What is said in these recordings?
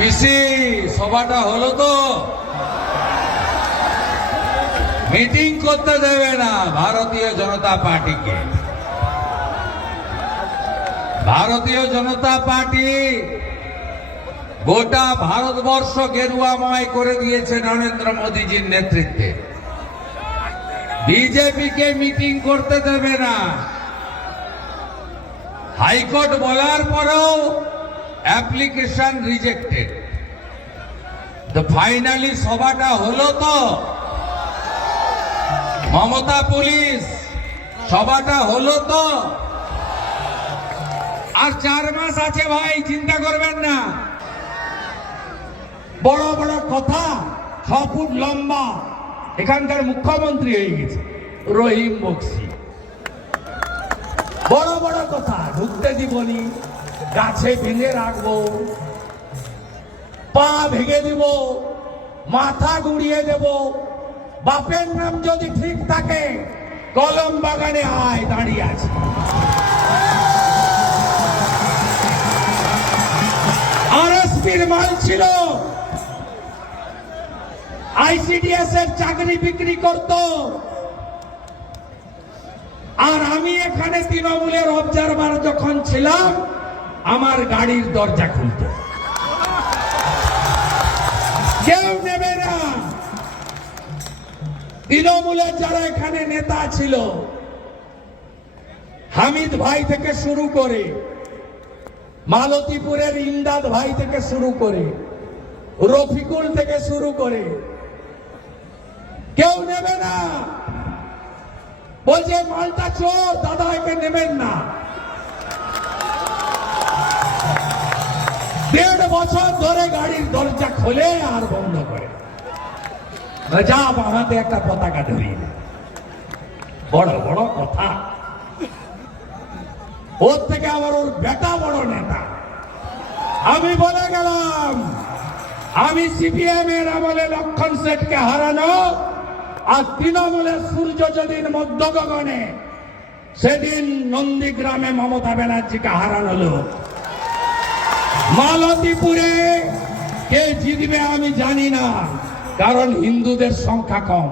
পিসি সভাটা হলো তো? মিটিং করতে দেবে না ভারতীয় জনতা পার্টিকে। ভারতীয় জনতা পার্টি গোটা ভারতবর্ষ গেরুয়াময় করে দিয়েছে নরেন্দ্র মোদীজির নেতৃত্বে। বিজেপিকে মিটিং করতে দেবে না। হাইকোর্ট বলার পরেও অ্যাপ্লিকেশন রিজেক্টেড। তো ফাইনালি সভাটা হলো তো? মমতা পুলিশ সভাটা হলো তো? আর 4 মাস আছে ভাই, চিন্তা করবেন না। বড় বড় কথা, 6 ফুট লম্বা এখানকার মুখ্যমন্ত্রী হয়ে গেছে রহিম বক্সি। বড় বড় কথা, ঢুকতে দিবনি, গাছে বেঁধে রাখবো, পা ভেঙে দিব, মাথা গুড়িয়ে দেব, বাপের নাম যদি ঠিক থাকে কলম বাগানে আয়, দাঁড়িয়ে আছে। আরএসপির মাল ছিল, আইসিডিএস এর চাকরি বিক্রি করত, আর আমি এখানে তৃণমূলের অবজারভার যখন ছিলাম আমার গাড়ির দরজা খুলত। কেউ নেবে না। তৃণমূলের যারা এখানে নেতা ছিল, হামিদ ভাই থেকে শুরু করে, মালতীপুরের ইমদাদ ভাই থেকে শুরু করে, রফিকুল থেকে শুরু করে, কেউ নেবে না। বলছে মালটা চোর, দাদা একে নেবেন না। 1.5 বছর ধরে গাড়ির দরজা খোলে আর বন্ধ করে, যা বাহাতে একটা পতাকা ধরিয়ে। বড় বড় কথা। ওর থেকে আবার ওর বেটা বড় নেতা। আমি বলে গেলাম, আমি সিপিএম এর আমলে লক্ষণ শেঠকে হারানো, আর তৃণমূলের সূর্য যেদিন মধ্য গগনে, সেদিন নন্দীগ্রামে মমতা ব্যানার্জিকে হারানো লোক। মালতীপুরে কে জিতবে আমি জানি না, কারণ হিন্দুদের সংখ্যা কম,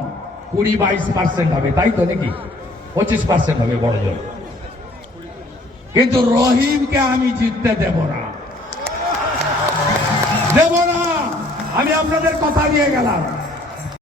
20-22% হবে, তাই তো নাকি? 25% হবে বড় জোর। কিন্তু রহিমকে আমি জিততে দেব না, দেব না। আমি আপনাদের কথা দিয়ে গেলাম।